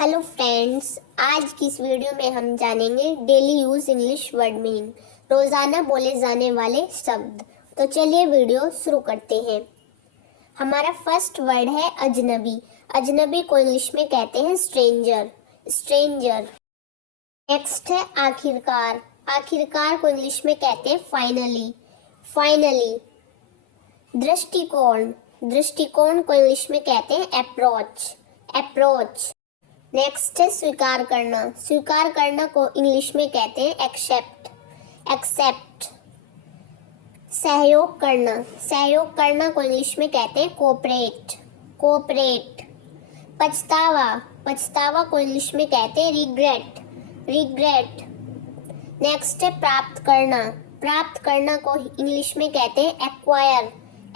Hello friends, आज की इस वीडियो में हम जानेंगे daily use English word meaning, रोज़ाना बोले जाने वाले शब्द। तो चलिए वीडियो शुरू करते हैं। हमारा फर्स्ट वर्ड है अजनबी। अजनबी को इंग्लिश में कहते हैं स्ट्रेंजर। स्ट्रेंजर। नेक्स्ट है आखिरकार। आखिरकार को इंग्लिश में कहते हैं फाइनली। फाइनली। दृष्टिकोण। दृष्टिकोण को इंग्लिश में कहते हैं अप्रोच। अप्रोच। नेक्स्ट है स्वीकार करना। स्वीकार करना को इंग्लिश में कहते हैं एक्सेप्ट। एक्सेप्ट। सहयोग करना। सहयोग करना को इंग्लिश में कहते हैं कोऑपरेट। कोऑपरेट। पछतावा। पछतावा को इंग्लिश में कहते हैं रिग्रेट। रिग्रेट। नेक्स्ट है प्राप्त करना। प्राप्त करना को इंग्लिश में कहते हैं एक्वायर।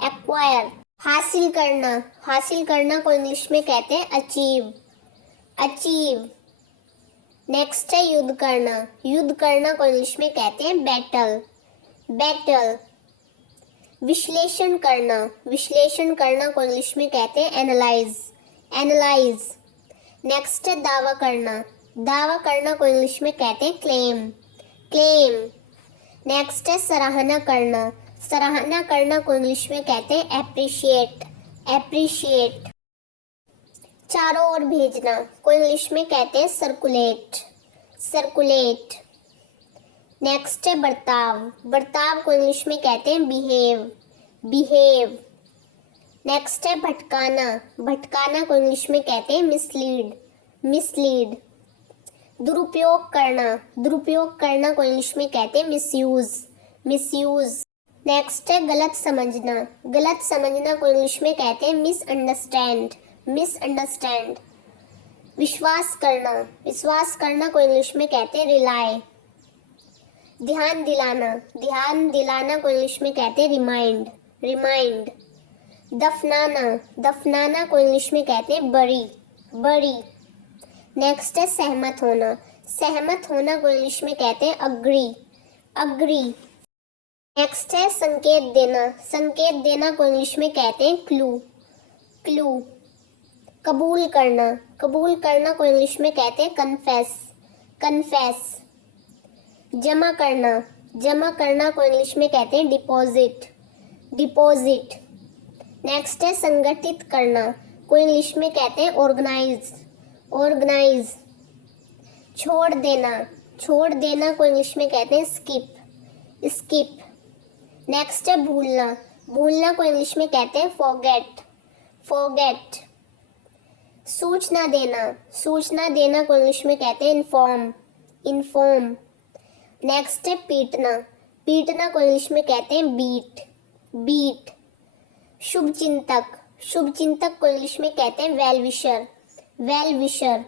एक्वायर। हासिल करना। हासिल करना को इंग्लिश में कहते हैं अचीव। अचीव। नेक्स्ट है युद्ध करना। युद्ध करना को इंग्लिश में कहते हैं बैटल। बैटल। विश्लेषण करना। विश्लेषण करना को इंग्लिश में कहते हैं एनालाइज। एनालाइज। नेक्स्ट है दावा करना। दावा करना को इंग्लिश में कहते हैं क्लेम। क्लेम। नेक्स्ट है सराहना करना। सराहना करना को इंग्लिश में कहते हैं एप्रिशिएट। एप्रिशिएट। चारों ओर भेजना को इंग्लिश में कहते हैं सर्कुलेट। सर्कुलेट। नेक्स्ट है बर्ताव। बर्ताव को इंग्लिश में कहते हैं बिहेव। बिहेव। नेक्स्ट है भटकाना। भटकाना को इंग्लिश में कहते हैं मिसलीड। मिसलीड। दुरुपयोग करना। दुरुपयोग करना को इंग्लिश में कहते हैं मिसयूज। मिसयूज। नेक्स्ट है गलत समझना। गलत समझना को इंग्लिश में कहते हैं मिसअंडरस्टैंड। मिसअंडरस्टैंड। विश्वास करना। विश्वास करना को इंग्लिश में कहते हैं रिलाय। ध्यान दिलाना। ध्यान दिलाना को इंग्लिश में कहते हैं रिमाइंड। रिमाइंड। दफनाना। दफनाना को इंग्लिश में कहते हैं बरी। बरी। नेक्स्ट है सहमत होना। सहमत होना को इंग्लिश में कहते हैं अग्री। अग्री। नेक्स्ट है संकेत देना। संकेत देना को इंग्लिश में कहते हैं क्लू। क्लू। कबूल करना। कबूल करना को इंग्लिश में कहते हैं कन्फेस। कन्फेस। जमा करना। जमा करना को इंग्लिश में कहते हैं डिपॉजिट। डिपॉजिट। नेक्स्ट है संगठित करना को इंग्लिश में कहते हैं ऑर्गेनाइज। ऑर्गेनाइज। छोड़ देना। छोड़ देना को इंग्लिश में कहते हैं स्किप। स्किप। नेक्स्ट है भूलना। भूलना को इंग्लिश में कहते हैं फॉरगेट। फॉरगेट। सूचना देना। सूचना देना को इंग्लिश में कहते हैं इन्फॉर्म। इन्फॉर्म। नेक्स्ट है पीटना। पीटना को इंग्लिश में कहते हैं बीट। बीट। शुभ चिंतक। शुभ चिंतक को इंग्लिश में कहते हैं वेल विशर। Well wisher.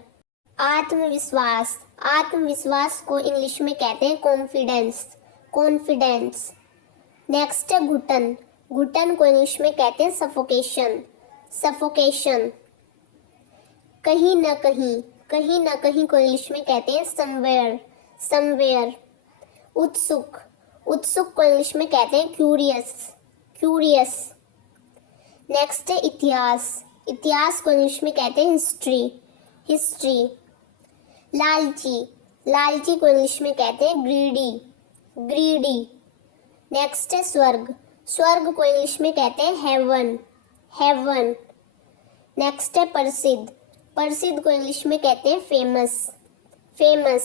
आत्मविश्वास। आत्मविश्वास को इंग्लिश में कहते हैं कॉन्फिडेंस। कॉन्फिडेंस। नेक्स्ट है घुटन। घुटन को इंग्लिश में कहते हैं सफोकेशन। सफोकेशन। कहीं न कहीं। कहीं न कहीं को इंग्लिश में कहते हैं समवेयर। समवेयर। उत्सुक। उत्सुक को इंग्लिश में कहते हैं क्यूरियस। क्यूरियस। नेक्स्ट है इतिहास। इतिहास को इंग्लिश में कहते हैं हिस्ट्री। हिस्ट्री। लालची। लालची को इंग्लिश में कहते हैं ग्रीडी। ग्रीडी। नेक्स्ट है स्वर्ग। स्वर्ग को इंग्लिश में कहते हैं हेवन। हेवन। नेक्स्ट है प्रसिद्ध। प्रसिद्ध को इंग्लिश में कहते हैं फेमस। फेमस।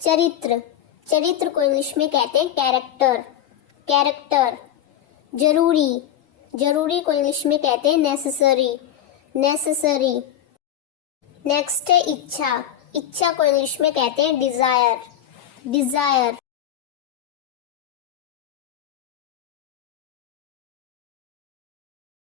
चरित्र। चरित्र को इंग्लिश में कहते हैं कैरेक्टर। कैरेक्टर। जरूरी। जरूरी को इंग्लिश में कहते हैं नेसेसरी। नेसेसरी। नेक्स्ट है इच्छा। इच्छा को इंग्लिश में कहते हैं डिजायर। डिजायर।